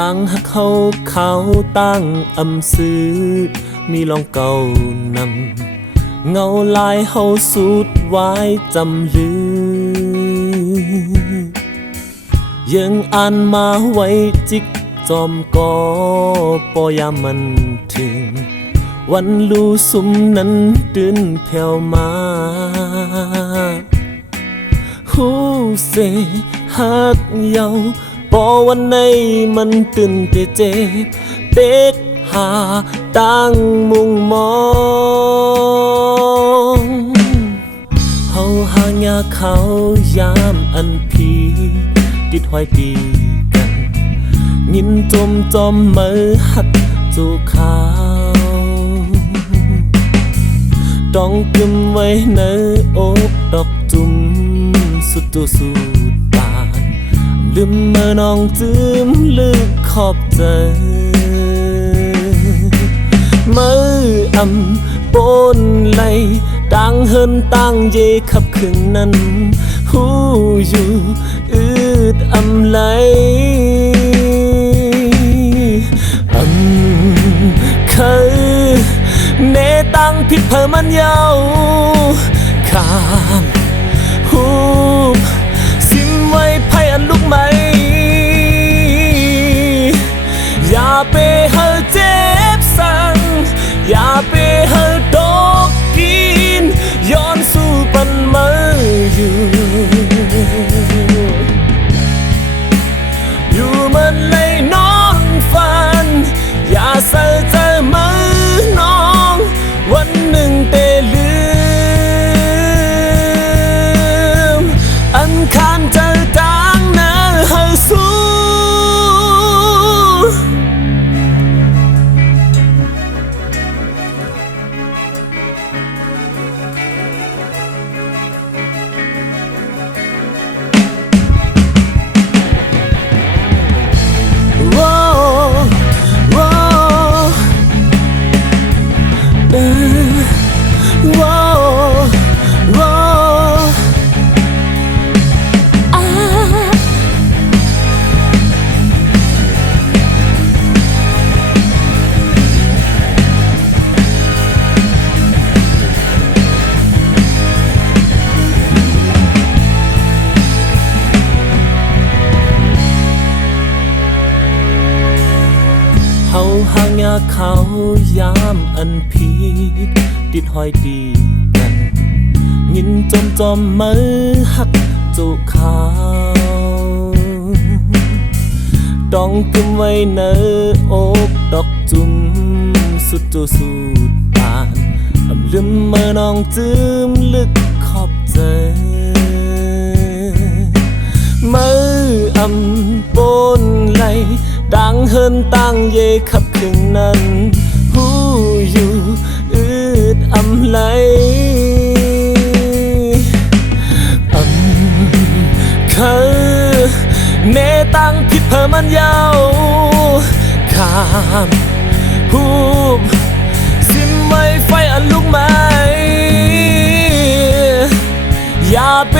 ตั้งหักเขาตั้งอำซื้อมีลองเก่านำเงาลายเฮาสุดไว้จำลือยังอ่านมาไว้จิกจอมก็ปอยามมันถึงวันลูสุมนั้นตื่นแผ่วมาฮู้เสฮักเยาปอวันในมันตื่นเจ็บเต็กหาตั้งมุ่งมองเฮาหางาเขายามอันพีติดห้อยตีกันยินจมจอมมือหักจูขาวต้องกึมไว้ในอกดอกจุ่มสุดตัวสุดบานลืมเมื่อน้องจืมลึกขอบใจมือปนไหลดังเฮินตั้งเยขับขึงนั้นหูอยู่อืดไหลเคยเนตั้งผิดเพอมันเยาข้ามหูซิมไว้ไพ่อันลุกไหมอย่าไปเฮาเจ็บสั่งอย่าไปเฮาดอกกินย้อนสู้ปันมืออยู่มันเลยนอนฝันอย่าเสียใจมือน้องวันหนึ่งเตลืมอันคานเจอจางเนื้อเฮาสู้เฮาหางาเขายามอันพีติดห้อยตีกันยินจอมมือหักจูขาวต้องกึมไว้เนอกดอกจุ่มสุดจูสุดปานลืมเมื่อน้องจืมลึกขอบใจมือปนไหลดังเฮินตั้งเยขับขึงนั้นหูอยู่อืดไหลคือเนตั้งผิดเพอมันเยาข้ามหูซิมไว้ไฟอันลุกไหมอย่าไป